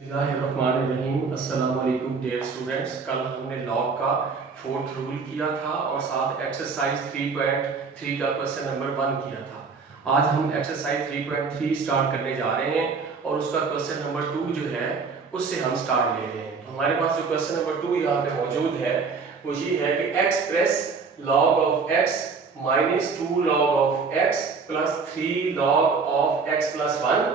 बिस्मिल्लाहिर्रहमानिर्रहीम। अस्सलाम वालेकुम डियर स्टूडेंट्स। कल हमने लॉग का फोर्थ रूल किया था और साथ एक्सरसाइज 3.3 का क्वेश्चन नंबर 1 किया था। आज हम एक्सरसाइज 3.3 स्टार्ट करने जा रहे हैं और उसका क्वेश्चन नंबर 2 जो है उससे हम स्टार्ट ले रहे हैं। तो हमारे पास जो क्वेश्चन नंबर 2 यहाँ पे मौजूद है वो ये है कि express log of x minus 2 log of x plus 3 log of x plus 1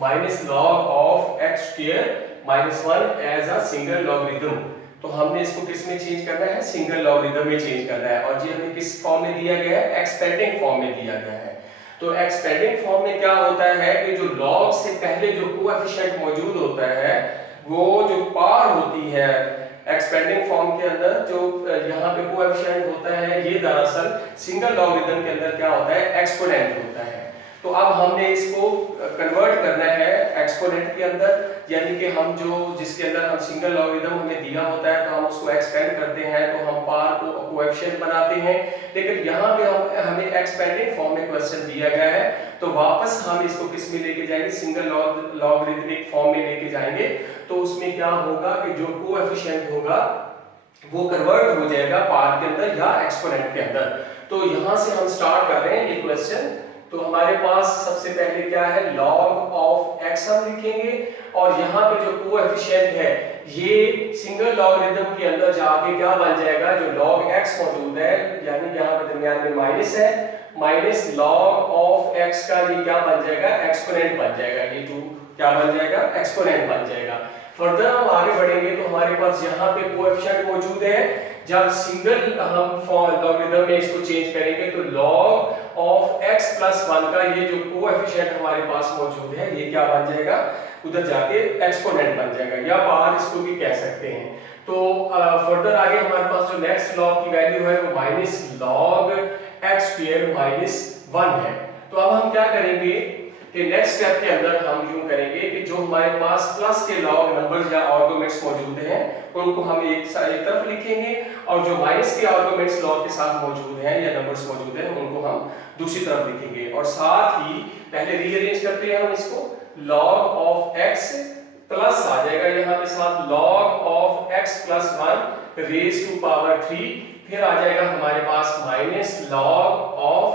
minus log of x square minus 1 as a single logarithm. तो हमने इसको किस में चेंज करना है? सिंगल लॉगरिथम में चेंज करना है। और ये हमें किस फॉर्म में दिया गया है? एक्सपेंडिंग फॉर्म में दिया गया है। तो एक्सपेंडिंग फॉर्म में क्या होता है कि जो लॉग से पहले जो कोएफिशिएंट मौजूद होता है वो जो पार होती है एक्सपेंडिंग फॉर्म के अंदर, जो यहाँ पे कोएफिशिएंट होता है ये दरअसल सिंगल लॉगरिथम के अंदर क्या होता है? एक्सपोनेंट होता है। तो अब हमने इसको कन्वर्ट करना है एक्सपोनेंट के अंदर, यानी कि हम जो जिसके अंदर हम सिंगल लॉगरिथम हमें दिया होता है तो हम उसको एक्सपेंड करते हैं तो हम पार को कोएफिशिएंट बनाते हैं। लेकिन यहाँ पे हमें एक्सपेंडिंग फॉर्म में क्वेश्चन दिया गया है तो वापस हम इसको किस में लेके जाएंगे? सिंगल लॉगरिथमिक फॉर्म में लेके जाएंगे। तो उसमें क्या होगा कि जो कोएफिशिएंट होगा वो कन्वर्ट हो जाएगा पार के अंदर या एक्सपोनेंट के अंदर। तो यहाँ से हम स्टार्ट कर रहे हैं ये क्वेश्चन। तो हमारे पास सबसे पहले क्या है? log ऑफ x हम लिखेंगे और यहाँ पे जो कोएफिशिएंट है ये सिंगल लॉगरिथम के अंदर जाके क्या बन जाएगा? जो log x मौजूद है यानी कि यहाँ पे दरमियान में माइनस है, माइनस log ऑफ x का ये क्या बन जाएगा? एक्सपोनेंट बन जाएगा। ये 2 क्या बन जाएगा? एक्सपोनेंट बन जाएगा। फर्दर हम आगे बढ़ेंगे तो हमारे पास यहाँ पे कोएफिशिएंट मौजूद है। जब सिंगल हम लॉगरिथम में इसको चेंज करेंगे तो log ऑफ x प्लस 1 का ये जो कोएफिशिएंट हमारे पास मौजूद है ये क्या बन जाएगा? उधर जाके एक्सपोनेंट बन जाएगा या बाहर इसको भी कह सकते हैं। तो फर्दर आगे हमारे पास जो नेक्स्ट log की वैल्यू है वो minus log x square minus 1 है। तो अब हम क्या करेंगे कि नेक्स्ट स्टेप के अंदर हम यूं करेंगे कि जो हमारे पास प्लस के लॉग नंबर्स या आर्गुमेंट्स मौजूद हैं उनको हम एक तरफ लिखेंगे और जो माइनस के आर्गुमेंट्स लॉग के साथ मौजूद हैं या नंबर्स मौजूद हैं उनको हम दूसरी तरफ लिखेंगे। और साथ ही पहले रीअरेंज करते हैं हम इसको। log ऑफ x प्लस आ जाएगा यहाँ पे साथ log of x plus 1 raise to power 3, फिर आ जाएगा हमारे पास minus log of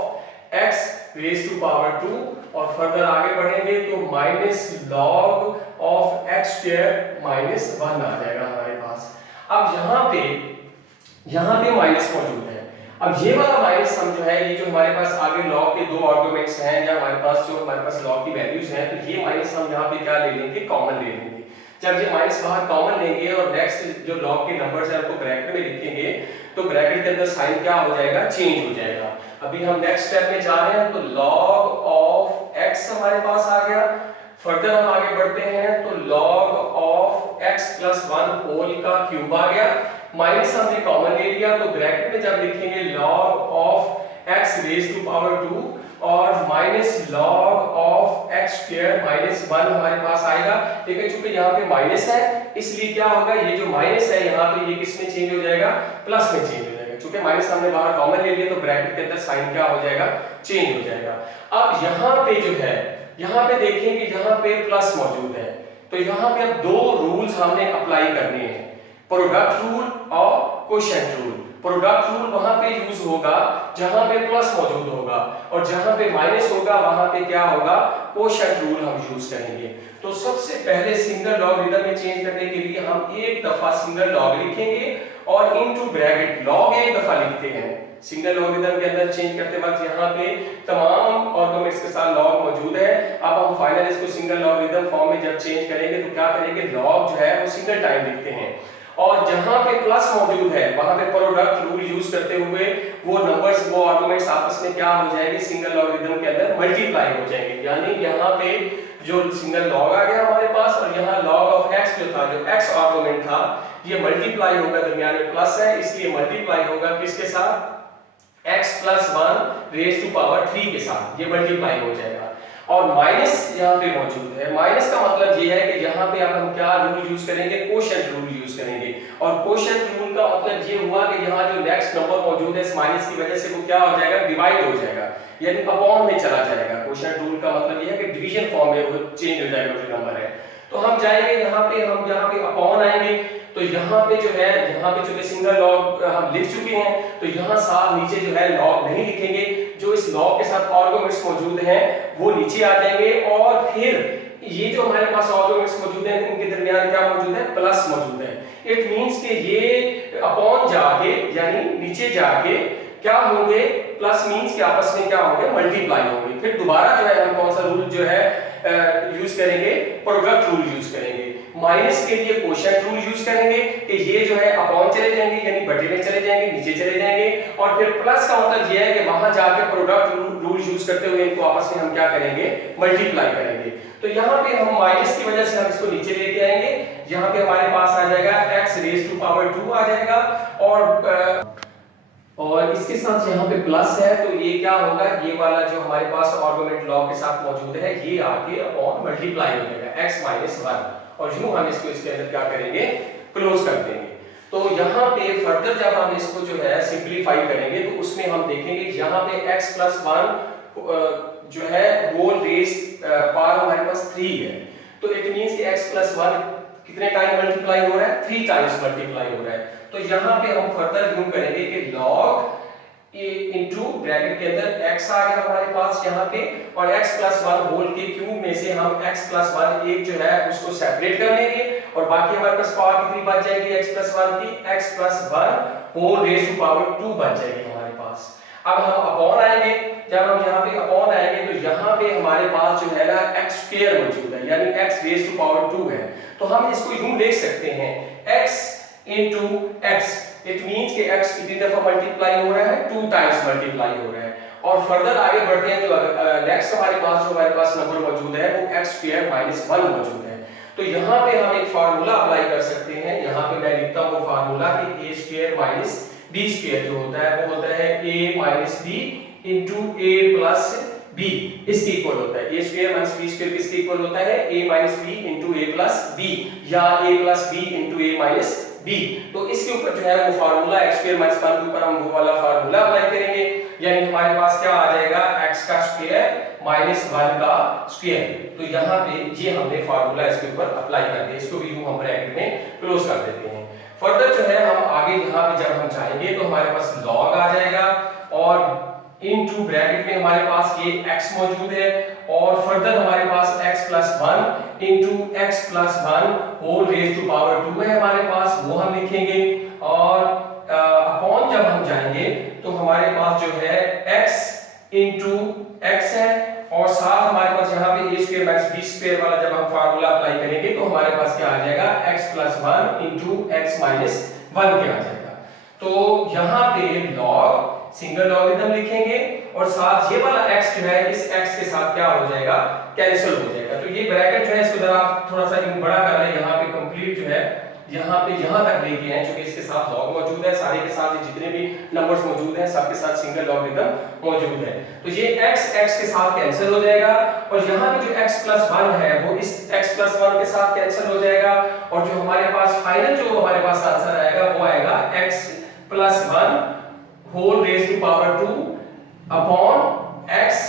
x raise to power 2 और फर्दर आगे बढ़ेंगे तो minus log of x square minus 1 आ जाएगा हमारे पास। अब यहाँ पे माइनस मौजूद है। अब ये वाला माइनस हम जो है ये जो हमारे पास आगे log के दो आर्गुमेंट्स हैं या हमारे पास log की वैल्यूज हैं तो ये माइनस हम यहाँ पे क्या ले लेंगे? कॉमन ले लेंगे। जब ये माइनस बाहर कॉमन लेंगे और नेक्स्ट जो log के नंबर्स हैं उनको ब्रैकेट में लिखेंगे तो ब्रैकेट के अंदर साइन क्या हो जाएगा? चेंज हो जाएगा। अभी हम नेक्स्ट स्टेप में जा रहे हैं तो log ऑफ x हमारे पास आ गया। फर्दर हम आगे बढ़ते हैं तो log of x plus 1 whole का क्यूब आ गया। माइनस हमने कॉमन ले लिया तो ब्रैकेट में जब लिखेंगे log of x raise to power 2 और minus log of x square minus 1 हमारे पास आएगा। लेकिन चूंकि यहाँ पे माइनस है इसलिए क्या होगा? ये जो माइनस है यहाँ पे ये किस में चेंज हो जाएगा? प्लस में चेंज हो जाएगा। चूंकि माइनस हमने बाहर कॉमन ले लिया तो ब्रैकेट के अंदर साइन क्या हो जाएगा? चेंज हो जाएगा। अब यहाँ पे जो है यहाँ पे देखें कि यहाँ पे प्लस मौजूद है तो यहाँ पे अब दो रूल्स हमने अप्लाई करने हैं, प्रोडक्ट रूल और कोशेंट रूल। प्रोडक्ट रूल वहां पे यूज होगा जहां पे प्लस मौजूद होगा और जहां पे माइनस होगा वहां पे क्या होगा? कोशेंट रूल हम यूज करेंगे। तो सबसे पहले सिंगल लॉगरिथम में चेंज करने के लिए हम एक दफा सिंगल लॉग लिखेंगे और इनटू ब्रैकेट लॉग एक दफा लिखते हैं। सिंगल लॉगरिथम के अंदर चेंज करते वक्त यहाँ पे तमाम आर्गुमेंट्स के साथ लॉग मौजूद है। अब हम फाइनल इसको सिंगल लॉगरिथम फॉर्म में जब चेंज करेंगे तो क्या करेंगे? लॉग जो है वो सिंगल टाइम लिखते हैं और जहां पे प्लस मौजूद है वहां पे प्रोडक्ट रूल यूज करते हुए वो नंबर्स वो आर्गुमेंट्स आपस में क्या हो जाएंगे? सिंगल लॉगरिथम के अंदर मल्टीप्लाई हो जाएंगे। यानी यहाँ पे जो सिंगल लॉग आ गया हमारे पास और यहाँ log ऑफ x जो था, जो x आर्गुमेंट था, ये मल्टीप्लाई होगा, दरमियान में प्लस है इसलिए मल्टीप्लाई होगा किसके साथ? x plus 1 raise to power 3 के साथ ये मल्टीप्लाई हो जाएगा। और माइनस यहाँ पे मौजूद है। माइनस का मतलब ये है कि यहाँ पे अब हम क्या रूल यूज करेंगे? कोशेंट रूल यूज करेंगे। और कोशेंट रूल का मतलब ये हुआ कि यहाँ जो नेक्स्ट नंबर मौजूद है इस माइनस की वजह से वो क्या हो जाएगा? डिवाइड हो जाएगा यानी अपॉन में चला जाएगा। कोशेंट रूल का मतलब ये है कि डिवीजन फॉर्म में वो चेंज हो जाएगा जो नंबर है। तो हम जाएंगे यहाँ पे अपॉन आएंगे, तो यहाँ पे जो है, यहाँ पे चूंकि सिंगल लॉग हम लिख चुके हैं, तो यहाँ साथ नीचे जो है लॉग नहीं लिखेंगे, जो इस लॉग के साथ आर्गुमेंट्स मौजूद हैं वो नीचे आ जाएंगे, और फिर ये जो हमारे पास आर्गुमेंट्स मौजूद हैं इनके दरमियान क्या मौजूद है, प्लस मौजूद है। इट मींस कि ये अपॉन जाके यानी नीचे जाके क्या होंगे, प्लस मींस कि आपस में क्या होंगे, मल्टीप्लाई होंगे। फिर दोबारा जो है हम कौन सा रूल जो है यूज करेंगे, प्रोडक्ट रूल यूज करेंगे। माइनस के लिए कोशेंट रूल यूज करेंगे कि ये जो है अपॉन चले जाएंगे यानी बटे में चले जाएंगे, नीचे चले जाएंगे, और फिर प्लस का मतलब ये है कि वहां जाके प्रोडक्ट रूल यूज करते हुए इनको आपस में हम क्या करेंगे, मल्टीप्लाई करेंगे। तो यहाँ पे हम माइनस की वजह से हम इसको नीचे लेके आएंगे, यहाँ पे हमारे पास आ जाएगा x रेज़ टू पावर 2 आ जाएगा, और इसके साथ यहाँ पे प्लस है, तो ये क्या होगा, ये वाला जो हमारे पास आर्गुमेंट लॉग के साथ मौजूद है ये आके अपॉन मल्टीप्लाई हो जाएगा x माइनस 1, और यूं हम इसको इसके अंदर क्या करेंगे, क्लोज कर देंगे। तो यहाँ पे फर्दर जब हम इसको जो है सिंपलीफाई करेंगे तो उसमें हम देखेंगे यहाँ पे x प्लस 1 जो है होल रेज पावर हमारे पास 3 है, तो इट मींस कि x प्लस 1 कितने टाइम मल्टीप्लाई हो रहा है, 3 टाइम्स मल्टीप्लाई हो रहा है। तो यहाँ पे हम फर्दर यूं करेंगे कि log इनटू ब्रैकेट के अंदर x आ गया हमारे पास यहाँ पे, और x प्लस 1 होल के क्यूब में से हम x प्लस 1 एक जो है उसको सेपरेट कर लेंगे, और बाकी हमारे पास पावर कितनी बच जाएगी x प्लस 1 की, x plus 1 whole raise to power 2 बच जाएगी हमारे पास। अब हम अपॉन आएंगे, जब हम यहाँ पे अपॉन आएंगे तो यहाँ पे हमारे पास जो है ना x स्क्वायर मौजूद है यानी x रेज टू पावर 2 है, तो हम इसको यूं लिख सकते हैं x into x, it means कि x कितनी दफा मल्टीप्लाई हो रहा है, 2 टाइम्स मल्टीप्लाई हो रहा है। और फर्दर आगे बढ़ते हैं तो नेक्स्ट हमारे पास नंबर मौजूद है वो x स्क्वायर माइनस 1 मौजूद है। तो यहाँ पे हम एक फार्मूला अप्लाई कर सकते हैं, यहाँ पे मैं लिखता हूँ फार्मूला कि a square minus b square जो होता है वो होता है a minus b into a plus b, इसके इक्वल होता है। a square minus b square किसके इक्वल होता है, a minus b into a plus b, या a plus b into a minus b। तो इसके ऊपर जो है वो फार्मूला x स्क्वायर माइनस 1 के ऊपर हम वो वाला फार्मूला अप्लाई करेंगे, यानी हमारे पास क्या आ जाएगा, x का स्क्वायर माइनस 1 का स्क्वायर। तो यहाँ पे ये हमने फार्मूला इसके ऊपर अप्लाई कर दिया, इसको भी हम ब्रैकेट में क्लोज कर देते हैं। फर्दर जो है हम आगे यहाँ पे जब हम जाएंगे तो हमारे पास log आ जाएगा, और इनटू ब्रैकेट में हमारे पास ये x मौजूद है, और फर्दर हमारे पास x plus 1 into x plus 1 whole raise to power 2 है हमारे पास, वो हम लिखेंगे, और अपॉन जब हम जाएंगे तो हमारे पास जो है x इनटू x है, और साथ हमारे पास यहाँ पे a square minus b square वाला जब हम फार्मूला अप्लाई करेंगे तो हमारे पास क्या आ जाएगा, x plus 1 into x minus 1 क्या आ जाएगा। तो यहाँ पे log सिंगल लॉगरिथम लिखेंगे, और साथ ये वाला x जो है इस x के साथ क्या हो जाएगा, कैंसिल हो जाएगा। तो ये ब्रैकेट जो है इसको जरा आप थोड़ा सा बड़ा कर लें, यहाँ पे कंप्लीट जो है यहाँ पे यहाँ तक लेके हैं, क्योंकि इसके साथ log मौजूद है, सारे के साथ जितने भी नंबर्स मौजूद हैं सबके साथ सिंगल लॉगरिथम मौजूद है। तो ये x के साथ कैंसिल हो जाएगा, और यहाँ पे जो x प्लस 1 है वो इस x प्लस 1 के साथ कैंसिल हो जाएगा, और जो हमारे पास फाइनल जो हमारे पास आंसर आएगा वो आएगा x plus 1 whole raise to power 2 upon x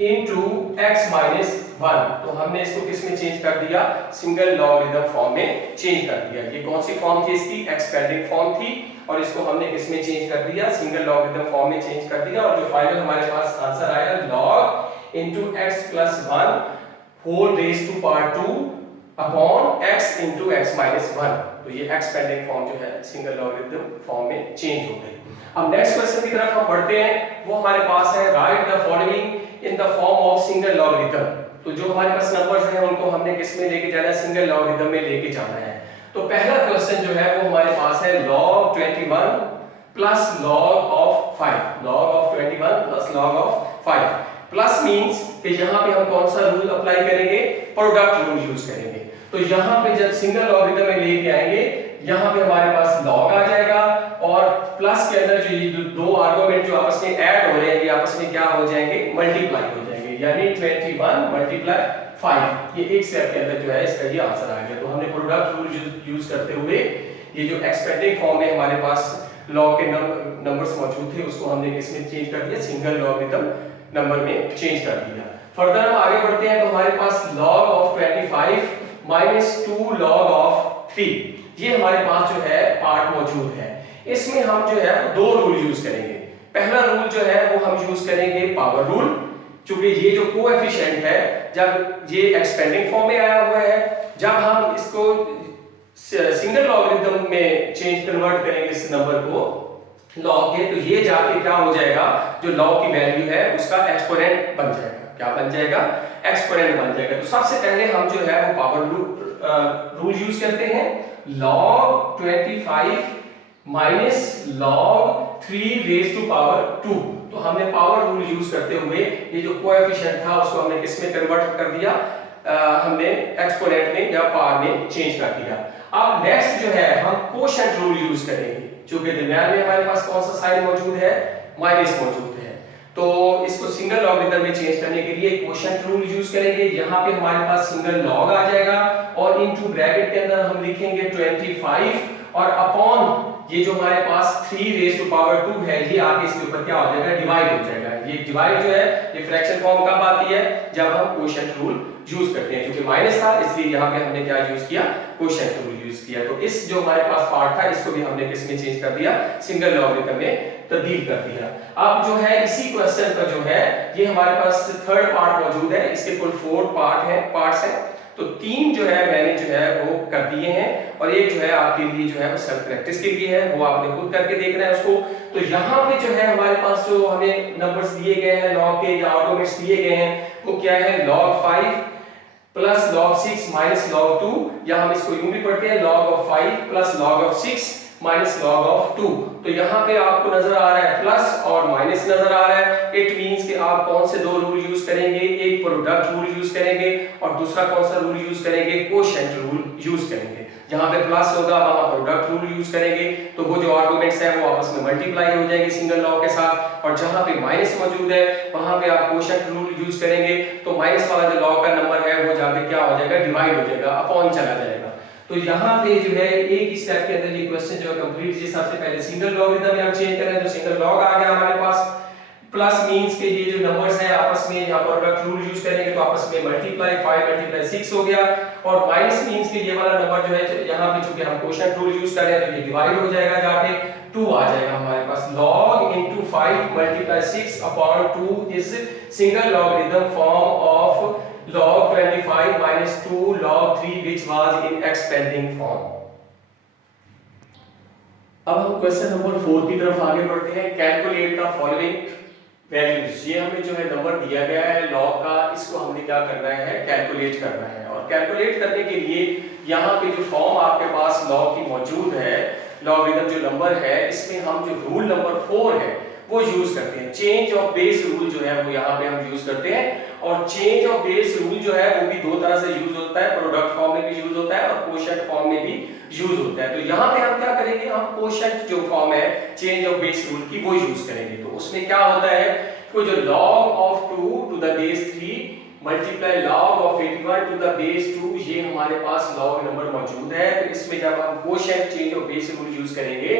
into x minus 1। तो हमने इसको किस में चेंज कर दिया, सिंगल लॉगरिथम फॉर्म में चेंज कर दिया। ये कौन सी फॉर्म थी इसकी, एक्सपेंडेड फॉर्म थी, और इसको हमने किस में चेंज कर दिया, सिंगल लॉगरिथम फॉर्म में चेंज कर दिया, और जो फाइनल हमारे पास आंसर आया log into x plus 1 whole raise to power 2 upon x into x minus 1। तो ये एक्सपेंडेड फॉर्म जो है सिंगल लॉगरिथम फॉर्म में चेंज हो गई। अब नेक्स्ट क्वेश्चन की तरफ हम बढ़ते हैं, वो हमारे पास है right the following in the form of single logarithm. तो जो हमारे पास नंबर्स हैं उनको हमने किस में लेके जाना है, सिंगल लॉगरिथम में लेके जाना है। तो पहला क्वेश्चन जो है वो हमारे पास है log 21 plus log of 5, log of 21 plus log of 5। Plus means कि यहाँ पे हम कौन सा रूल अप्लाई करेंगे, प्रोडक्ट रूल यूज करेंगे। तो यहाँ पे जब सिंगल लॉगरिथम में लेके आएंगे, यहाँ पे हमारे पास log आ जाएगा, और प्लस के अंदर जो ये दो आर्गुमेंट जो आपस में ऐड हो रहे हैं ये आपस में क्या हो जाएंगे, मल्टीप्लाई हो जाएंगे, यानी 21 मल्टीप्लाई 5। ये एक स्टेप के अंदर जो है इसका ये आंसर आ गया। तो हमने प्रोडक्ट रूल यूज करते हुए ये जो एक्सपेंडेड फॉर्म में हमारे पास log के नंबर्स मौजूद थे उसको हमने किसमें चेंज कर दिया, सिंगल लॉगरिथम नंबर में चेंज कर दिया। फर्दर हम आगे बढ़ते हैं तो हमारे पास log ऑफ 25 -2 log ऑफ 3। ये हमारे पास जो है पार्ट मौजूद है। इसमें हम जो है दो रूल यूज करेंगे। पहला रूल जो है वो हम यूज करेंगे पावर रूल, क्योंकि ये जो कोएफिशिएंट है जब ये एक्सपेंडिंग फॉर्म में आया हुआ है, जब हम इसको सिंगल लॉगरिथम में चेंज कन्वर्ट करेंगे इस नंबर को लॉग के, तो ये जाके क्या हो जाएगा, जो लॉग की वैल्यू है उसका एक्सपोनेंट बन जाएगा। क्या बन जाएगा? एक्सपोनेंट बन जाएगा। तो सबसे पहले हम जो है वो पावर रूल यूज करते हैं। log 25 minus log 3 raise to power 2। तो हमने पावर रूल यूज करते हुए ये जो कोएफिशिएंट था उसको हमने किस में कन्वर्ट कर दिया, हमने एक्सपोनेंट में या पावर में चेंज कर दिया। अब नेक्स्ट जो है हम कोशेंट रूल यूज करेंगे, क्योंकि दरम्यान में हमारे पास कौन सा साइन मौजूद है, माइनस मौजूद है। तो इसको सिंगल लॉगरिथम में चेंज करने के लिए कोशेंट रूल यूज करेंगे। यहाँ पे हमारे पास सिंगल लॉग आ जाएगा और इनटू ब्रैकेट के अंदर हम लिखेंगे 25 और अपॉन ये जो हमारे पास 3 रेज़ टू पावर 2 है, ये आगे इसके ऊपर क्या हो जाएगा, डिवाइड हो जाएगा। ये डिवाइड जो है ये फ्रैक्शन फॉर्म कब आती है, जब हम कोशेंट रूल यूज करते हैं। क्योंकि माइनस था इसलिए यहाँ पे हमने क्या यूज किया, कोशेंट रूल यूज किया। तो इस जो हमारे पास पार्ट था इसको भी हमने किस में चेंज कर दिया, सिंगल लॉगरिथम में तब्दील कर दिया। अब जो है इसी क्वेश्चन का जो है ये हमारे पास थर्ड पार्ट मौजूद है। इसके कुल 4 पार्ट्स हैं। तो 3 जो है मैंने जो है वो कर दिए हैं और एक जो है आपके लिए जो है वो सेल्फ प्रैक्टिस के लिए है, वो आपने खुद करके देखना है उसको। तो यहाँ पे जो है हमारे पास जो हमें नंबर्स दिए गए हैं लॉग के या आर्गुमेंट्स दिए गए हैं वो क्या है, log 5 plus log 6 minus log 2, या हम इसको यूं भी पढ़ते हैं log of 5 plus log of 6 minus log of 2। तो यहाँ पे आपको नजर आ रहा है प्लस और माइनस नजर आ रहा है। इट मींस कि आप कौन से दो रूल यूज करेंगे, एक प्रोडक्ट रूल यूज करेंगे और दूसरा कौन सा रूल यूज करेंगे, कोशेंट रूल यूज करेंगे। जहां पे प्लस होगा वहां प्रोडक्ट रूल यूज करेंगे, तो वो जो आर्गुमेंट्स है वो आपस में मल्टीप्लाई हो जाएंगे सिंगल लॉग के साथ। और जहां पे माइनस मौजूद है वहां पे आप कोशेंट रूल यूज करेंगे, तो माइनस वाला जो लॉग का नंबर है वो जाके क्या हो जाएगा, डिवाइड हो जाएगा, अपॉन चला जाएगा। तो यहाँ पे जो है एक ही स्टेप के अंदर ये क्वेश्चन जो है कंप्लीट। जी सबसे पहले सिंगल लॉगरिथम में हम चेंज करें तो सिंगल लॉग आ गया हमारे पास। प्लस मींस के ये जो नंबर्स हैं आपस में यहाँ प्रोडक्ट रूल यूज करेंगे तो आपस में मल्टीप्लाई 5 मल्टीप्लाई 6 हो गया। और माइनस मींस के ये वाला नंबर जो है यहाँ पे चूंकि हम कोशेंट रूल यूज कर रहे हैं तो ये डिवाइड हो जाएगा, जाके 2 आ जाएगा हमारे पास। log into 5 multiply 6 upon 2 is single logarithm form of log 25 minus 2 log 3 which was in expanding form। अब हम क्वेश्चन नंबर 4 की तरफ आगे बढ़ते हैं। Calculate the following values. ये हमें जो है नंबर दिया गया है लॉग का, इसको हमने क्या करना है, कैलकुलेट करना है। और कैलकुलेट करने के लिए यहाँ पे जो फॉर्म आपके पास लॉग की मौजूद है, लॉगरिथम जो नंबर है, इसमें हम जो रूल नंबर 4 है वो यूज करते हैं। चेंज ऑफ बेस रूल जो है वो यहाँ पे हम यूज करते हैं। और चेंज ऑफ बेस रूल जो है वो भी दो तरह से यूज होता है, प्रोडक्ट फॉर्म में भी यूज होता है और कोशेंट फॉर्म में भी यूज होता है। तो यहाँ पे हम क्या करेंगे, हम कोशेंट जो फॉर्म है चेंज ऑफ बेस रूल की वो यूज करेंगे। तो उसमें क्या होता है, तो जो log of 2 to the base 3 multiply log of 81 to the base 2, ये हमारे पास लॉग नंबर मौजूद है। तो इसमें जब हम quotient change of base rule use करेंगे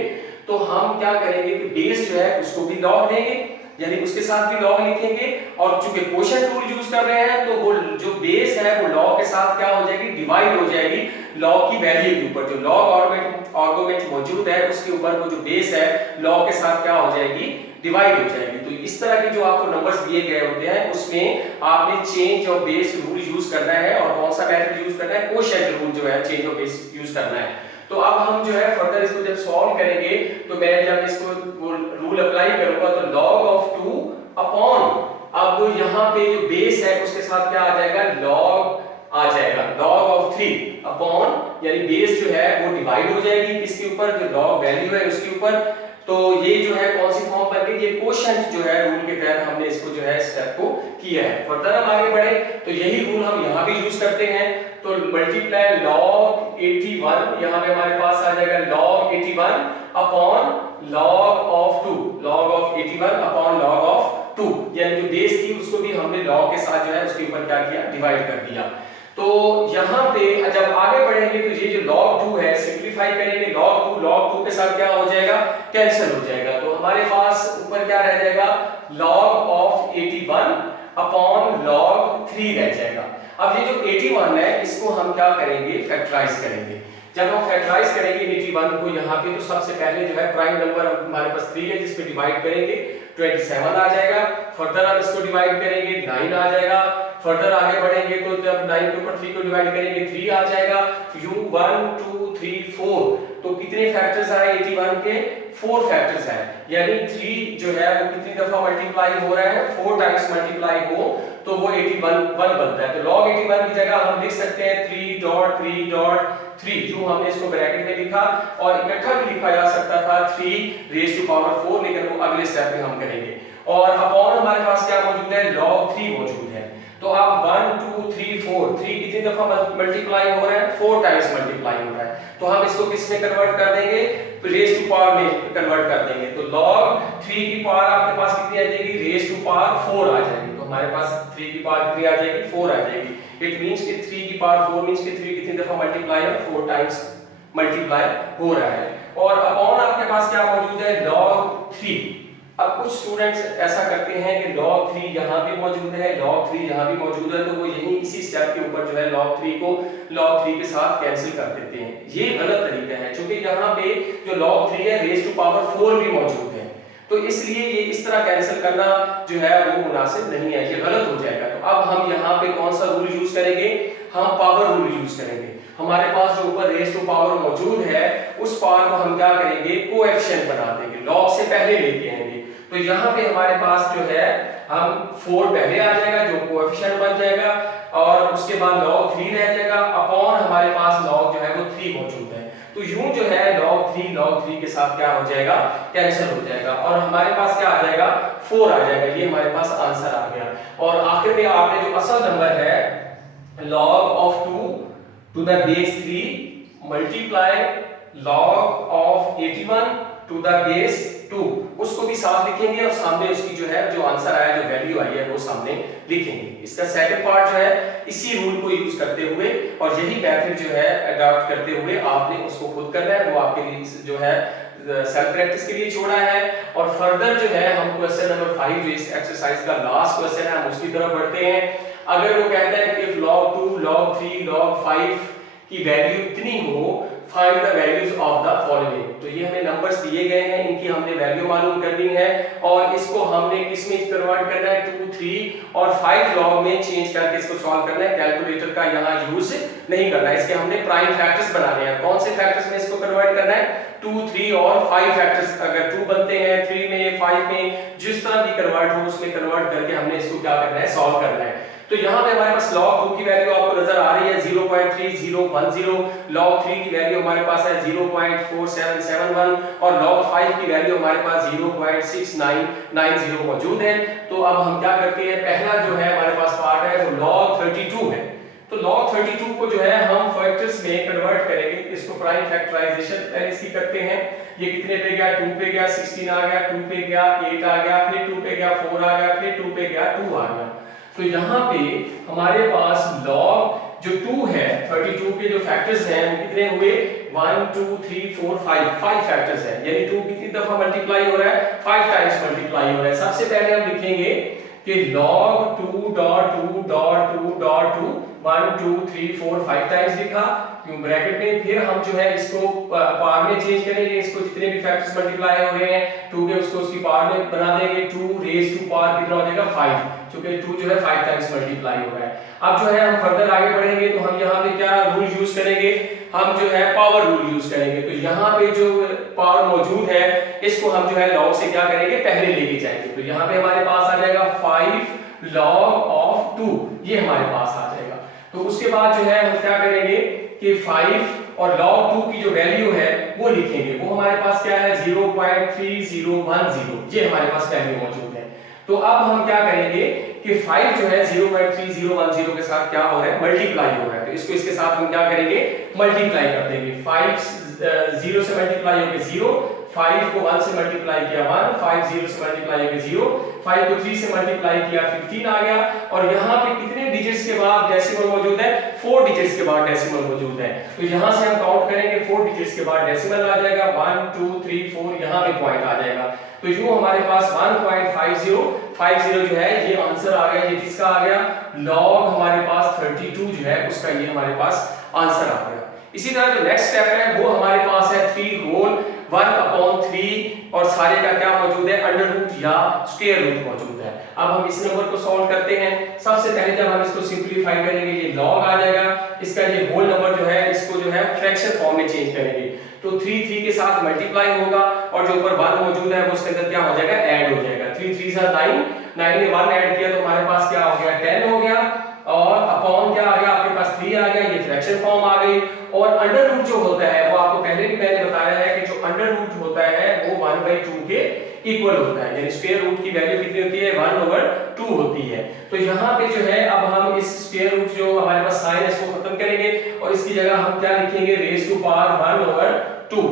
तो हम क्या करेंगे कि बेस जो है उसको भी लॉग देंगे, यानी उसके साथ भी लॉग लिखेंगे। और चूंकि कोशेंट रूल यूज कर रहे हैं तो वो जो बेस है वो लॉग के साथ क्या हो जाएगी, डिवाइड हो जाएगी लॉग की वैल्यू के ऊपर। जो लॉग आर्गुमेंट मौजूद है उसके ऊपर वो जो बेस है लॉग के साथ क्या हो जाएगी, डिवाइड हो जाएगी। तो इस तरह के जो आपको नंबर्स दिए गए होते हैं उसमें आपने change of base rule use करना है। और कौन सा मेथड यूज करना है, कोशेंट रूल जो है चेंज ऑफ बेस यूज करना है। तो अब हम जो है फर्दर इसको जब सॉल्व करेंगे तो मैं जब इसको रूल अप्लाई करूंगा तो log of 2 अपॉन, अब यहाँ पे जो बेस है उसके साथ क्या आ जाएगा, log आ जाएगा, log of 3 अपॉन, यानी बेस जो है वो डिवाइड हो जाएगी किसके ऊपर, जो log वैल्यू है उसके ऊपर। तो ये जो है कौन सी फॉर्म बन गई, ये कोशेंट जो है रूल के तहत हमने इसको जो है स्टेप को किया है। फर्दर हम आगे बढ़े तो यही रूल हम यहाँ भी यूज करते हैं। तो मल्टीप्लाई log 81, यहाँ पे हमारे पास आ जाएगा log 81 upon log of 2, log of 81 upon log of 2, यानी जो बेस थी उसको भी हमने log के साथ जो है उसके ऊपर क्या किया, डिवाइड कर दिया। तो यहाँ पे जब आगे बढ़ेंगे तो ये जो log 2 है सिंपलीफाई करेंगे, log 2 के साथ क्या हो जाएगा, कैंसिल हो जाएगा। तो हमारे पास ऊपर क्या रह जाएगा, log of 81 अपॉन log 3 रह जाएगा। अब ये जो 81 है इसको हम क्या करेंगे, फैक्टराइज करेंगे। जब हम फैक्टराइज करेंगे 81 को यहाँ पे, तो सबसे पहले जो है प्राइम नंबर हमारे पास 3 है, जिसको डिवाइड करेंगे 27 आ जाएगा। फर्दर हम इसको डिवाइड करेंगे 9 आ जाएगा। फर्दर आगे बढ़ेंगे तो जब 9 के ऊपर 3 को डिवाइड करेंगे 3 आ जाएगा। यू 1 2 3 4, तो कितने फैक्टर्स आए 81 के, 4 फैक्टर्स आए। यानी 3 जो है वो कितनी दफा मल्टीप्लाई हो रहा है, 4 टाइम्स मल्टीप्लाई हो तो वो 81 बनता है। तो log 81 की जगह हम लिख सकते हैं 3.3.3, जो हमने इसको ब्रैकेट में लिखा, और इकट्ठा भी लिखा जा सकता था 3 रेज़ टू पावर 4, लेकिन वो अगले स्टेप में हम करेंगे। और अपॉन हमारे पास क्या मौजूद है, log 3 मौजूद है। तो अब 1 2 3 4, 3 कितनी दफा मल्टीप्लाई हो रहा है, 4 टाइम्स मल्टीप्लाई हो रहा है। तो हम इसको किस में कन्वर्ट कर देंगे, रेज़ टू पावर में कन्वर्ट कर देंगे। तो log 3 की पावर आपके पास कितनी आ जाएगी, रेज़ टू पावर 4 आ जाएगी। तो हमारे पास 3 की पावर कितनी आ जाएगी, 4 आ जाएगी। इट मींस कि 3 की पावर 4 मींस कि 3 कितनी दफा मल्टीप्लाई है, 4 टाइम्स मल्टीप्लाई हो रहा है। और अपॉन आपके पास क्या मौजूद है, log 3। अब कुछ स्टूडेंट्स ऐसा करते हैं कि log 3 यहाँ भी मौजूद है, log 3 यहाँ भी मौजूद है, तो वो यही इसी स्टेप के ऊपर जो है log 3 को log 3 के साथ कैंसिल कर देते हैं। ये गलत तरीका है, क्योंकि यहाँ पे जो log 3 है रेज़ टू पावर 4 भी मौजूद है, तो इसलिए ये इस तरह कैंसिल करना जो है वो मुनासिब नहीं है, ये गलत हो जाएगा। तो अब हम यहाँ पे कौन सा रूल यूज करेंगे, हम पावर रूल यूज करेंगे। हमारे पास जो ऊपर रेज़ टू पावर मौजूद है उस पावर को हम क्या करेंगे, कोएफिशिएंट बना देंगे, log से पहले लेके आएंगे। तो यहाँ पे हमारे पास जो है हम 4 पहले आ जाएगा जो कोएफिशिएंट बन जाएगा, और उसके बाद log 3 रह जाएगा, अपॉन हमारे पास log जो है वो 3 मौजूद है। तो यूं जो है log 3 के साथ क्या हो जाएगा, कैंसिल हो जाएगा, और हमारे पास क्या आ जाएगा, 4 आ जाएगा। ये हमारे पास आंसर आ गया। और आखिर में आपने जो असल नंबर है log of 2 to the base 3 multiply log of 81 to the base 2, उसको भी साथ लिखेंगे और सामने उसकी जो है जो आंसर आया, जो वैल्यू आई है वो सामने लिखेंगे। इसका सेकंड पार्ट जो है इसी रूल को यूज करते हुए और यही मेथड जो है अडॉप्ट करते हुए आपने उसको खुद करना है, वो आपके लिए जो है सेल्फ प्रैक्टिस के लिए छोड़ा है। और फर्दर जो है हम क्वेश्चन नंबर 5 जो इस एक्सरसाइज का लास्ट क्वेश्चन है हम उसकी तरफ बढ़ते हैं। अगर वो कहता है कि इफ log 2 log 3 log 5 की वैल्यू इतनी हो, find the values of the following, तो ये हमें नंबर्स दिए गए हैं, इनकी हमने वैल्यू मालूम करनी है और इसको हमने किस में कन्वर्ट करना है, 2 3 और 5 log में चेंज करके इसको सॉल्व करना है। कैलकुलेटर का यहाँ यूज नहीं करना है, इसके हमने प्राइम फैक्टर्स बनाने हैं। कौन से फैक्टर्स में इसको कन्वर्ट करना है, 2 3 और 5 फैक्टर्स, अगर 2 बनते हैं 3 में 5 में जिस तरह भी कन्वर्ट हो उसमें कन्वर्ट करके हमने इसको क्या करना है, सॉल्व करना है। तो यहाँ पे हमारे पास log 2 की वैल्यू आपको नजर आ रही है 0.3010, log 3 की वैल्यू हमारे पास है 0.4771 और log 5 की वैल्यू हमारे पास 0.6990 मौजूद है। तो अब हम क्या करते हैं, पहला जो है हमारे पास पार्ट है वो log 32 है। तो log 32 को जो है हम फैक्टर्स में कन्वर्ट करेंगे, इसको प्राइम फैक्टराइजेशन पहले इसकी करते हैं। ये कितने पे गया, 2 पे गया, 16 आ गया, 2 पे गया, 8 आ गया, फिर 2 पे गया, 4 आ गया, फिर 2 पे गया, 2 आ गया। तो यहाँ पे हमारे पास log जो 2 है 32 के जो फैक्टर्स हैं वो कितने हुए, 1 2 3 4 5 फैक्टर्स हैं, यानी 2 कितनी दफा मल्टीप्लाई हो रहा है, 5 टाइम्स मल्टीप्लाई हो रहा है। सबसे पहले हम लिखेंगे कि log 2.2.2.2 1 2 3 4 5 टाइम्स लिखा ब्रैकेट में, फिर हम जो है इसको पावर में चेंज करेंगे, इसको जितने भी फैक्टर्स मल्टीप्लाई हो रहे हैं 2 के उसको उसकी पावर में बना देंगे, 2 रेज़ टू पावर कितना हो जाएगा 5, क्योंकि 2 जो है 5 टाइम्स मल्टीप्लाई हो रहा है। अब जो है हम फर्दर आगे बढ़ेंगे तो हम यहाँ पे क्या रूल यूज करेंगे, हम जो है पावर रूल यूज करेंगे। तो यहाँ पे जो पावर मौजूद है इसको हम जो है log से क्या करेंगे, पहले लेके जाएंगे। तो यहाँ पे हमारे पास आ जाएगा 5 log of 2, ये हमारे पास आ जाएगा। तो उसके बाद जो है हम क्या करेंगे कि 5 और log 2 की जो वैल्यू है वो लिखेंगे, वो हमारे पास क्या है 0.3010, ये हमारे पास वैल्यू मौजूद है। तो अब हम क्या करेंगे कि 5 जो है 0.3010 के साथ क्या हो रहा है, मल्टीप्लाई हो रहा है। तो इसको इसके साथ हम क्या करेंगे, मल्टीप्लाई कर देंगे। 5 0 से मल्टीप्लाई होकर 0, 5 को 1 से मल्टीप्लाई किया 1, 5 0 से मल्टीप्लाई होकर 0, 5 को 3 से मल्टीप्लाई किया 15 आ गया। और यहाँ पे कितने डिजिट्स के बाद डेसिमल मौजूद है, 4 डिजिट्स के बाद डेसिमल मौजूद है। तो यहाँ से हम काउंट करेंगे 4 डिजिट्स के बाद डेसिमल आ जाएगा, 1 2 3 4, यहाँ पे पॉइंट आ जाएगा। तो यूं हमारे पास 1.50 50 जो है ये आंसर आ गया। ये किसका आ गया? log हमारे पास 32 जो है उसका ये हमारे पास आंसर आ गया। इसी तरह जो नेक्स्ट स्टेप है वो हमारे पास है 3 होल 1/3 और सारे का क्या मौजूद है? अंडर रूट या स्क्वायर रूट मौजूद है। अब हम इस नंबर को सॉल्व करते हैं। सबसे पहले जब हम इसको सिंपलीफाई करेंगे ये log आ जाएगा, इसका ये होल नंबर जो है इसको जो है फ्रैक्शन फॉर्म में चेंज करेंगे तो 3 के साथ मल्टीप्लाई होगा और जो ऊपर 1 मौजूद है वो उसके अंदर क्या हो जाएगा? ऐड हो जाएगा। 3 3 सा 9, 9 में 1 ऐड किया तो हमारे पास क्या हो गया? 10 हो गया और अपॉन क्या आ गया? आपके पास 3 आ गया, ये फ्रैक्शन फॉर्म आ गई। और अंडर रूट जो होता है वो आपको पहले भी मैंने बताया है कि जो अंडर रूट होता है वो 1/2 के इक्वल होता है, यानी स्क्वायर रूट की वैल्यू कितनी होती है? 1/2 होती है। तो यहाँ पे जो है अब हम इस स्क्वायर रूट जो हमारे पास साइन है इसको खत्म करेंगे और इसकी जगह हम क्या लिखेंगे? Raise to power 1/2।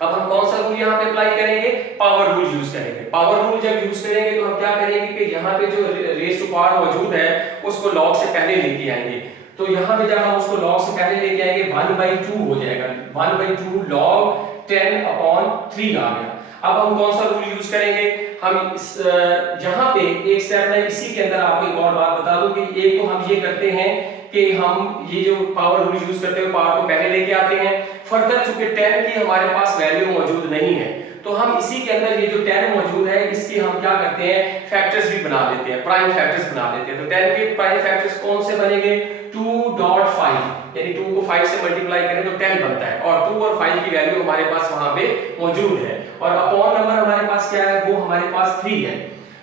अब हम कौन सा रूल यहाँ पे अप्लाई करेंगे? पावर रूल यूज करेंगे। पावर रूल जब यूज करेंगे तो हम क्या करेंगे कि यहाँ पे जो रेज़ टू पावर मौजूद है उसको log से पहले लेके आएंगे। तो यहाँ पे जब हम उसको log से पहले लेके आएंगे 1/2 हो जाएगा। 1/2 log 10/3 आ गया। अब हम कौन सा रूल यूज करेंगे? हम इस यहाँ पे एक स्टेप में इसी के अंदर आपको एक और बात बता दूं कि एक तो हम ये करते हैं कि हम ये जो पावर रूल यूज करते हैं पावर को पहले लेके आते हैं। फर्दर चूंकि 10 की हमारे पास वैल्यू मौजूद नहीं है तो हम इसी के अंदर ये जो 10 मौजूद है इसकी हम क्या करते हैं? फैक्टर्स भी बना लेते हैं, प्राइम फैक्टर्स बना लेते हैं। तो 10 के प्राइम फैक्टर्स कौन से बनेंगे? 2.5, यानी 2 को 5 से मल्टीप्लाई करें तो 10 बनता है और 2 और 5 की वैल्यू हमारे पास वहां पे मौजूद है और अपॉन नंबर हमारे पास क्या है? वो हमारे पास 3 है।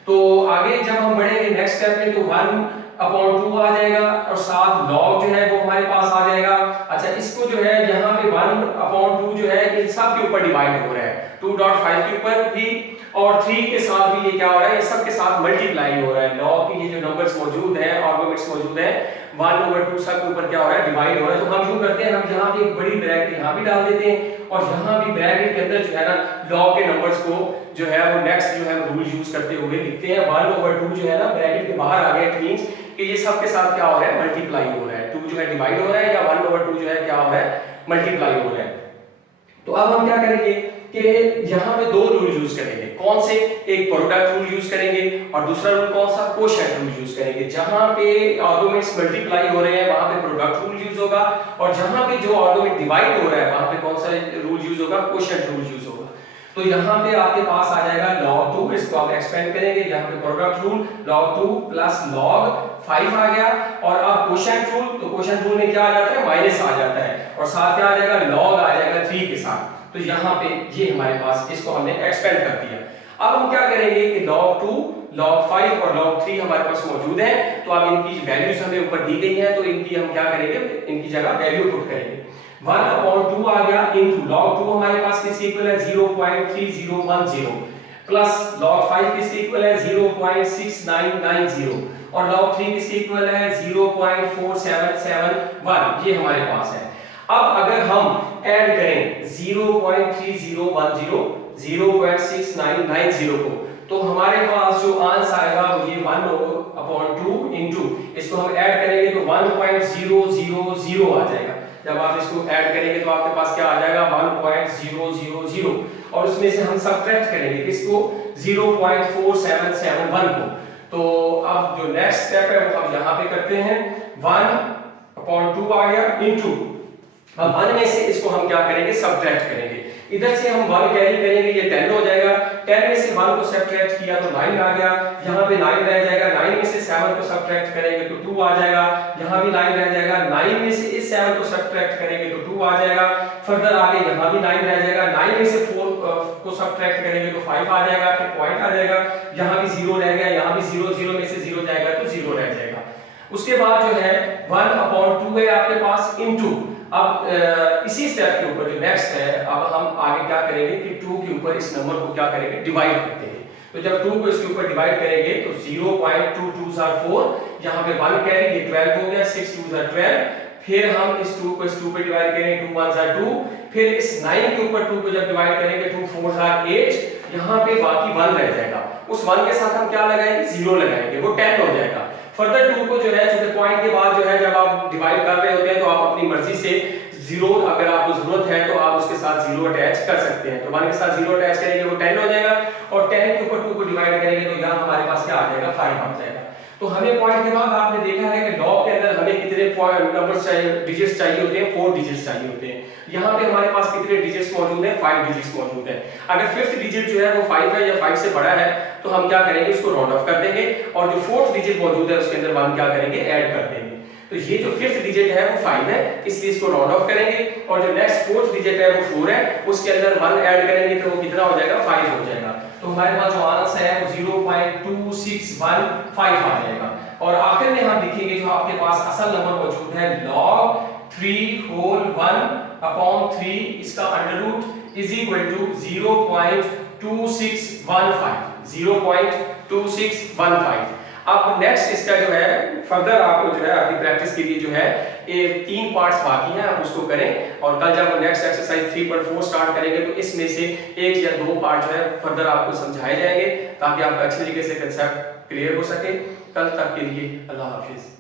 तो आगे जब हम बढ़ेंगे नेक्स्ट स्टेप में तो 1/2 आ जाएगा और साथ log जो है वो हमारे पास आ जाएगा। अच्छा, इसको जो है यहाँ पे 1/2 जो है इन सब के ऊपर डिवाइड हो रहा है, 2.5 के ऊपर भी और 3 के साथ भी ये क्या हो रहा है? ये सब के साथ मल्टीप्लाई हो रहा है। log के ये जो नंबर्स मौजूद हैं, आर्गुमेंट्स मौजूद हैं, 1/2 सब के ऊपर क्या हो रहा है? डिवाइड हो रहा है। तो हम यूं करते हैं, हम यहाँ पे एक बड़ी ब्रैकेट यहाँ भी डाल देते हैं और यहाँ भी ब्रैकेट के अंदर जो है ना log के नंबर्स को जो है वो नेक्स्ट जो है रूल यूज करते हुए लिखते हैं। 1/2 जो है ना ब्रैकेट के बाहर आ गया, इट मींस कि ये सब के साथ क्या हो रहा है? मल्टीप्लाई हो रहा है। 2 जो है डिवाइड हो रहा है या 1/2 जो है क्या हो रहा है? मल्टीप्लाई हो रहा है। तो अब हम क्या करेंगे कि यहाँ पे 2 रूल यूज करेंगे। कौन से? एक प्रोडक्ट रूल यूज करेंगे और दूसरा रूल कौन सा? कोशेंट रूल यूज करेंगे। जहां पे आर्गुमेंट्स मल्टीप्लाई हो रहे हैं वहां पे प्रोडक्ट रूल यूज होगा और जहां पे जो आर्गुमेंट डिवाइड हो रहा है वहां पे कौन सा रूल यूज होगा? कोशेंट रूल यूज होगा। तो यहाँ पे आपके पास आ जाएगा log 2, इसको आप एक्सपेंड करेंगे, यहाँ पे product rule log 2 plus log 5 आ गया और अब कोशेंट रूल, तो कोशेंट रूल में क्या आ जाता है? माइनस आ जाता है और साथ क्या आ जाएगा? log आ जाएगा 3 के साथ। तो यहाँ पे ये हमारे पास इसको हमने एक्सपेंड कर दिया। अब हम क्या करेंगे कि log 2, log 5 और log 3 हमारे पास मौजूद है तो अब इनकी वैल्यूज हमें ऊपर दी गई है तो इनकी हम क्या करेंगे? इनकी जगह वैल्यू पुट करेंगे। 1/2 आ गया इनटू log 2 हमारे पास किसके इक्वल है? 0.3010 प्लस log 5 किसके इक्वल है? 0.6990 और log 3 किसके इक्वल है? 0.4771। ये हमारे पास है। अब अगर हम ऐड करें 0.3010 0.6990 को तो हमारे पास जो आंसर आएगा वो ये 1/2 इनटू इसको हम ऐड करेंगे तो 1.000 आ जाएगा। जब आप इसको ऐड करेंगे तो आपके पास क्या आ जाएगा? 1.000 और उसमें से हम सबट्रैक्ट करेंगे किसको? 0.4771 को। तो अब जो नेक्स्ट स्टेप है वो हम यहाँ पे करते हैं। 1/2 आ गया इनटू अब 1 में से इसको हम क्या करेंगे? सबट्रैक्ट करेंगे। इधर से हम 1 कैरी करेंगे, ये 10 हो जाएगा। 10 में से 1 को सबट्रैक्ट किया तो 9 आ गया, यहाँ पे 9 रह जाएगा। 9 में से 7 को सबट्रैक्ट करेंगे तो 2 आ जाएगा, यहाँ भी 9 रह जाएगा। 9 में से इस 7 को सबट्रैक्ट करेंगे तो 2 आ जाएगा। फर्दर आगे यहाँ भी 9 रह जाएगा। 9 में से 4 को सबट्रैक्ट करेंगे तो 5 आ जाएगा, फिर पॉइंट आ जाएगा। यहाँ भी 0 रह गया, यहाँ भी 0, 0 में से 0 जाएगा तो 0 रह जाएगा। उसके बाद जो है 1/2 है आपके पास इनटू अब इसी स्टेप के ऊपर जो नेक्स्ट है अब हम आगे क्या करेंगे कि 2 के ऊपर इस नंबर को क्या करेंगे? डिवाइड करते हैं। तो जब 2 को इसके ऊपर डिवाइड करेंगे तो 0.22 are 4, यहाँ पे 1 कैरी, ये 12 हो गया, 6 2 are 12। फिर हम इस 2 को इस 2 पे डिवाइड करेंगे, 2 1 are 2। फिर इस 9 के ऊपर 2 को जब डिवाइड करेंगे 2 4 are 8, यहाँ पे बाकी 1 रह जाएगा। उस 1 के साथ हम क्या लगाएंगे? 0 लगाएंगे, वो 10 हो जाएगा। फर्दर 2 को जो है चूंकि पॉइंट के बाद जो है जब आप डिवाइड कर रहे होते हैं तो आप अपनी मर्जी से 0 अगर आपको जरूरत है तो आप उसके साथ साथ 0 अटैच कर सकते हैं। तो 1 के साथ 0 अटैच करेंगे वो 10 हो जाएगा और 10 के ऊपर 2 को डिवाइड करेंगे तो यहाँ हमारे पास क्या आ जाएगा 5 आ जाएगा। तो हमें पॉइंट के बाद आपने देखा है कि लॉग के अंदर हमें कितने नंबर्स चाहिए, डिजिट्स चाहिए होते हैं, 4 डिजिट्स चाहिए होते हैं। यहाँ पे हमारे पास कितने डिजिट्स मौजूद हैं, 5 डिजिट्स मौजूद हैं। अगर 5th डिजिट जो है वो 5 है या 5 से बड़ा है तो हम क्या करेंगे, उसको राउंड ऑफ कर देंगे और जो 4th डिजिट मौजूद है उसके अंदर 1 क्या करेंगे, ऐड कर देंगे। तो ये जो 5th डिजिट है वो 5 है, इसलिए इसको राउंड ऑफ करेंगे और जो नेक्स्ट 4th डिजिट है वो 4 है, उसके अंदर 1 ऐड करेंगे तो वो कितना हो जाएगा, 5 हो जाएगा। तो हमारे पास जो आंसर है वो 0.2615 आ जाएगा। और आखिर में हम लिखेंगे जो आपके पास असल नंबर मौजूद है log 3 होल 1 अपॉन 3 इसका under root is equal to 0.2615 0.2615। अब नेक्स्ट इसका जो है फर्दर आपको जो है आपकी प्रैक्टिस के लिए जो है ये 3 पार्ट्स बाकी हैं, आप उसको करें और कल जब नेक्स्ट एक्सरसाइज 3.4 स्टार्ट करेंगे तो इसमें से 1 या 2 पार्ट जो है फर्दर आपको समझाए जाएंगे ताकि आपका अच्छी तरीके से कंसेप्ट क्लियर हो सके। कल तक के लिए अल्लाह हाफिज।